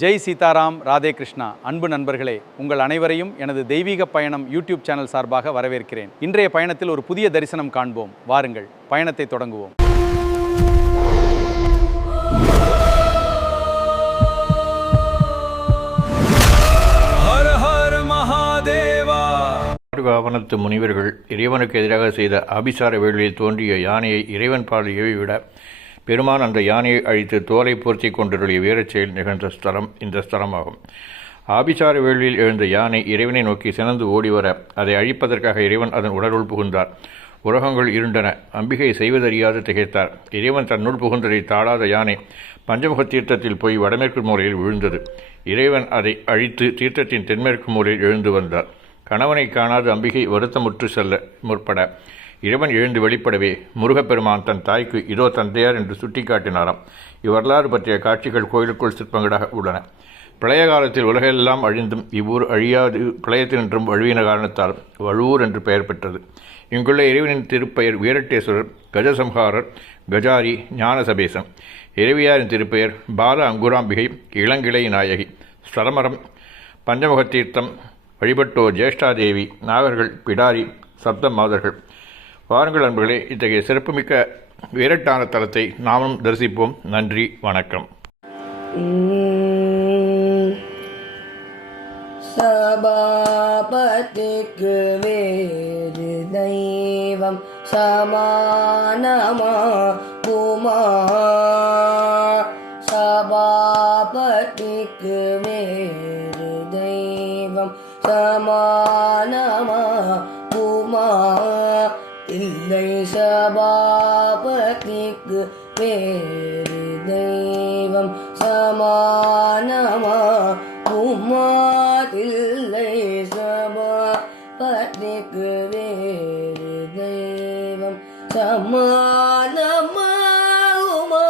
ஜெய் சீதாராம், ராதே கிருஷ்ணா. அன்பு நண்பர்களே, உங்கள் அனைவரையும் எனது தெய்வீக பயணம் யூடியூப் சேனல் சார்பாக வரவேற்கிறேன். இன்றைய பயணத்தில் ஒரு புதிய தரிசனம் காண்போம். வாருங்கள், பயணத்தை தொடங்குவோம். ஹர ஹர மகாதேவா. ஆவணத்து முனிவர்கள் இறைவனுக்கு எதிராக செய்த ஆபிசார வேளையில் தோன்றிய யானையை இறைவன் பால் ஏவிவிட பெருமான் அந்த யானையை அழித்து தோலை போர்த்தி கொண்டிருடைய வீரச் செயல் நிகழ்ந்த ஸ்தலம் இந்த ஸ்தலமாகும். ஆபிசார வேளையில் எழுந்த யானை இறைவனை நோக்கி சினந்து ஓடிவர அதை அழிப்பதற்காக இறைவன் அதன் உடலுள் புகுந்தார். உலகங்கள் இருண்டன. அம்பிகை செய்வதறியாது திகைத்தார். இறைவன் தன்னுள் புகுந்ததை தாழாத யானை பஞ்சமுக தீர்த்தத்தில் போய் வடமேற்கு மூலையில் விழுந்தது. இறைவன் அதை அழித்து தீர்த்தத்தின் தென்மேற்கு மூலையில் எழுந்து வந்தார். கணவனை காணாத அம்பிகை வருத்தமுற்று செல்ல முற்பட இறைவன் எழுந்து வெளிப்படவே முருகப்பெருமான் தன் தாய்க்கு இதோ தந்தையார் என்று சுட்டிக்காட்டினாராம். இவ்வரலாறு பற்றிய காட்சிகள் கோயிலுக்குள் சிற்பங்களாக உள்ளன. பிரளய காலத்தில் உலகெல்லாம் அழிந்தும் இவ்வூர் அழியாது பிரளயத்தினின்றும் வழுவின காரணத்தால் வழுவூர் என்று பெயர் பெற்றது. இங்குள்ள இறைவனின் திருப்பெயர் வீரட்டேஸ்வரர், கஜசம்ஹாரர், கஜாரி, ஞானசபேசன். இறைவியாரின் திருப்பெயர் பால அங்குராம்பிகை, இளங்கிளை நாயகி. ஸ்தலமரம் பஞ்சமுகத்தீர்த்தம். வழிபட்டோர் ஜேஷ்டாதேவி, நாகர்கள், பிடாரி, சப்த மாதர்கள். வாருங்கள் அன்பர்களே, இத்தகைய சிறப்புமிக்க வீரட்டான தலத்தை நாமும் தரிசிப்போம். நன்றி, வணக்கம். சபாபதிக்கு வேறு தெய்வம் சமானமா பூமா. சபாபதிக்கு வேறு தெய்வம் சமானமா பூமா. இல்லை சபாபதிக்கு வேறு தெய்வம் சமானமா பூமா. இல்லை சபாபதிக்கு வேறு தெய்வம் சமானமா உமா.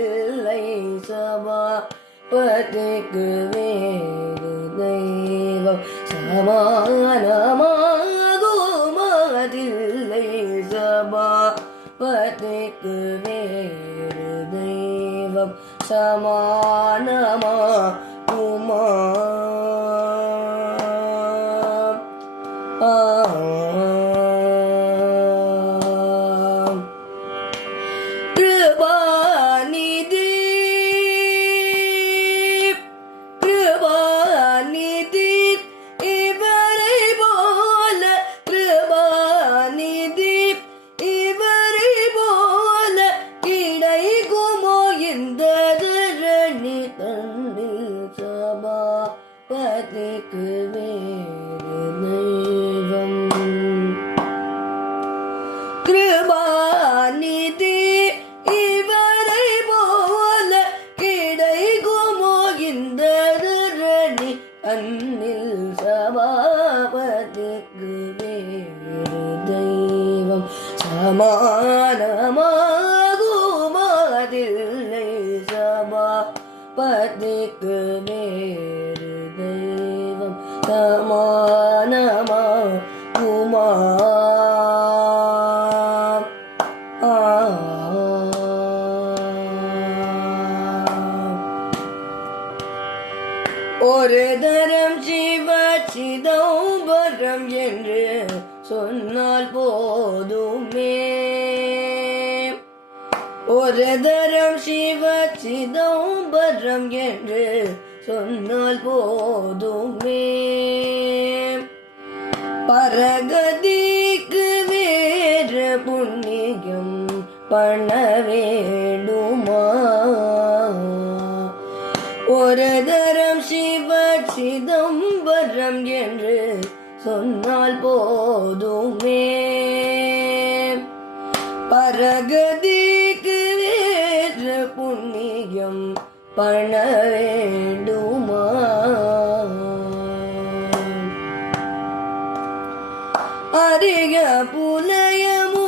இல்லை சபாபதிக்கு வேறு தெய்வம் சமானமா குமாதில்லை. சபாபதிக்கு வேறு தெய்வம் சமானமா குமா. சபாபதிக்கு வேறு தெய்வம் கிருபாநிதி இவரை போல கிடைக்குமோ இந்த தரணி அன்னில். சபாபதிக்கு வேறு தெய்வம் சமானமாகுமாதில்லை. சபாபதிக்கு வேறு தெய்வம் சமானமா குமா. ஒரு தரம் சிவ சிதம்பரம் என்று சொன்னால் போதுமே. ஒரு தரம் சிவ சிதம்பரம் என்று சொன்னால் போதுமே. பரகதிக்கு வேறு புண்ணியம் பண்ண வேண்டுமா. ஒரு தரம் சிவ சிதம்பரம் என்று சொன்னால் போதுமே. பரகதிக்கு வேறு புண்ணியம் பண்ண வேண்டுமா. அரிக புலயமோபதம்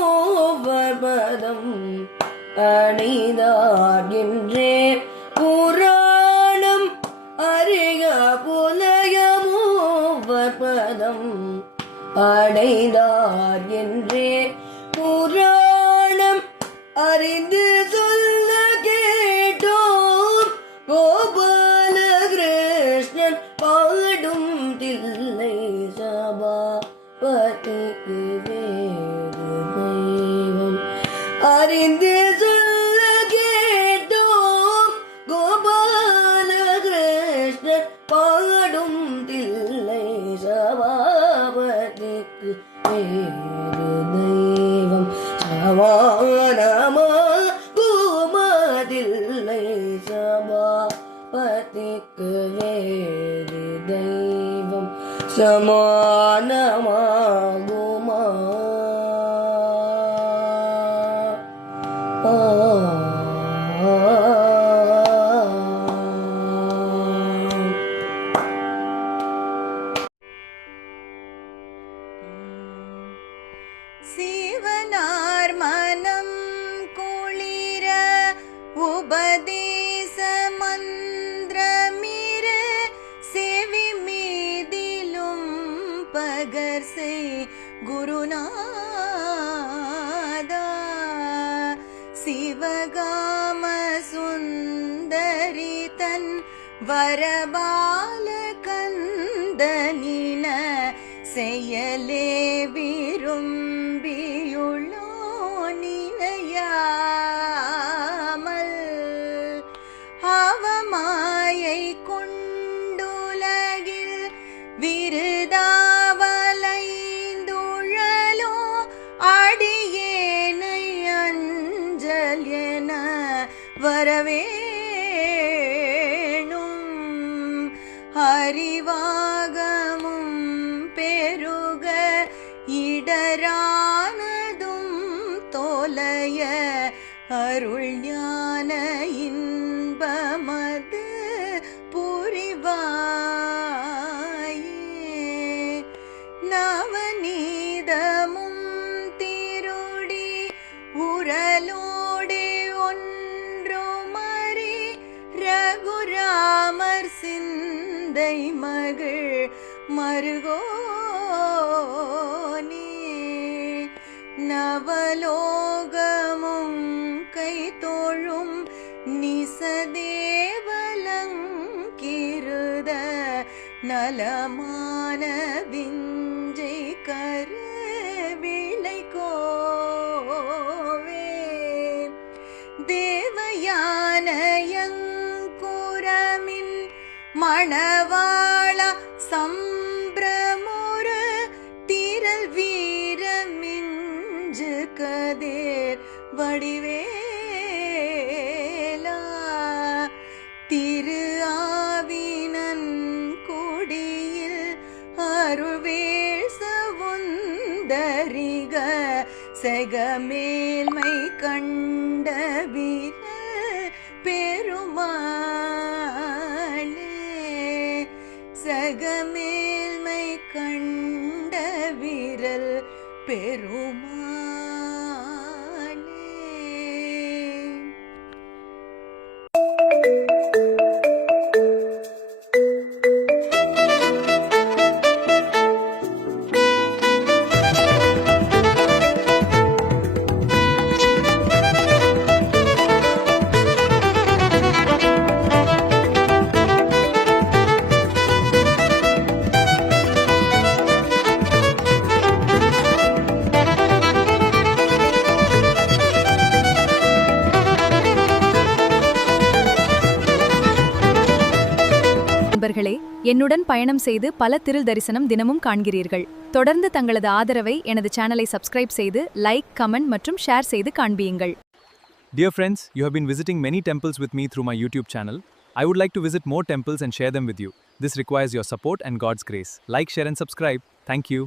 அணிதாகின்றே புராணம். அரிக புலயமோபதம் அடைந்தாகின்றே புராணம். அறிந்து சொல்ல கேட்டோம் கோபால பதிக்கு வேறு தெய்வம் அறிந்து சொல்ல கேட்டோம் கோபாலகிருஷ்ணர் பாடும் தில்லை சபாபதிக்கு வேறு தெய்வம் சமானமா குமதில்லை சபாபதிக்கு வேறு தெய்வம் சமானமாகுமா சிவனார் மனம் குளிர உபதேச மந்திரமிரு செவி மீதிலும் பகர்சை குருநாதா சிவகாம சுந்தரி தன் வரபால கந்தனின செயலே விரும்பியுள்ளோ நினையாமல் அவமாயை கொண்டுலகில் விருதாவலைந்துழலோ அடியேனை அஞ்சல் என வரவேணும் அறிவாகமும் பெருக இடரானதும் தோலைய அருள் ஞான இன்பமது புரிவாயே நவநீதமும் திருடி உரலோடு ஒன்றுமறி ரகுராமர் சிந்தை மகள் மருகோனே நவலோகமும் கைதோழும் நிசதேவலங்கிருத நலமான விஞ்சை கருவிளை கோவே தேவயானயங்குரமின் மணவாள சம்பிரமுரு திரள் வீரமிஞ்சு கதிர் வடிவேலா திரு ஆவினன் குடியில் அருள்வேள் சவுந்தரிக செகமேல்மை கண்ட வீரல் பெருமாளே சகமேல்மை கண்ட வீரல் பெருமாளே நண்பர்களே, என்னுடன் பயணம் செய்து பல திருள் தரிசனம் தினமும் காண்கிறீர்கள். தொடர்ந்து தங்களது ஆதரவை எனது சேனலை சப்ஸ்கிரைப் செய்து லைக், கமெண்ட் மற்றும் ஷேர் செய்து காண்பியுங்கள். Dear friends, you have been visiting many temples with me through my YouTube channel. I would like to visit more temples and share them with you. This requires your support and God's grace. Like, share and subscribe. Thank you.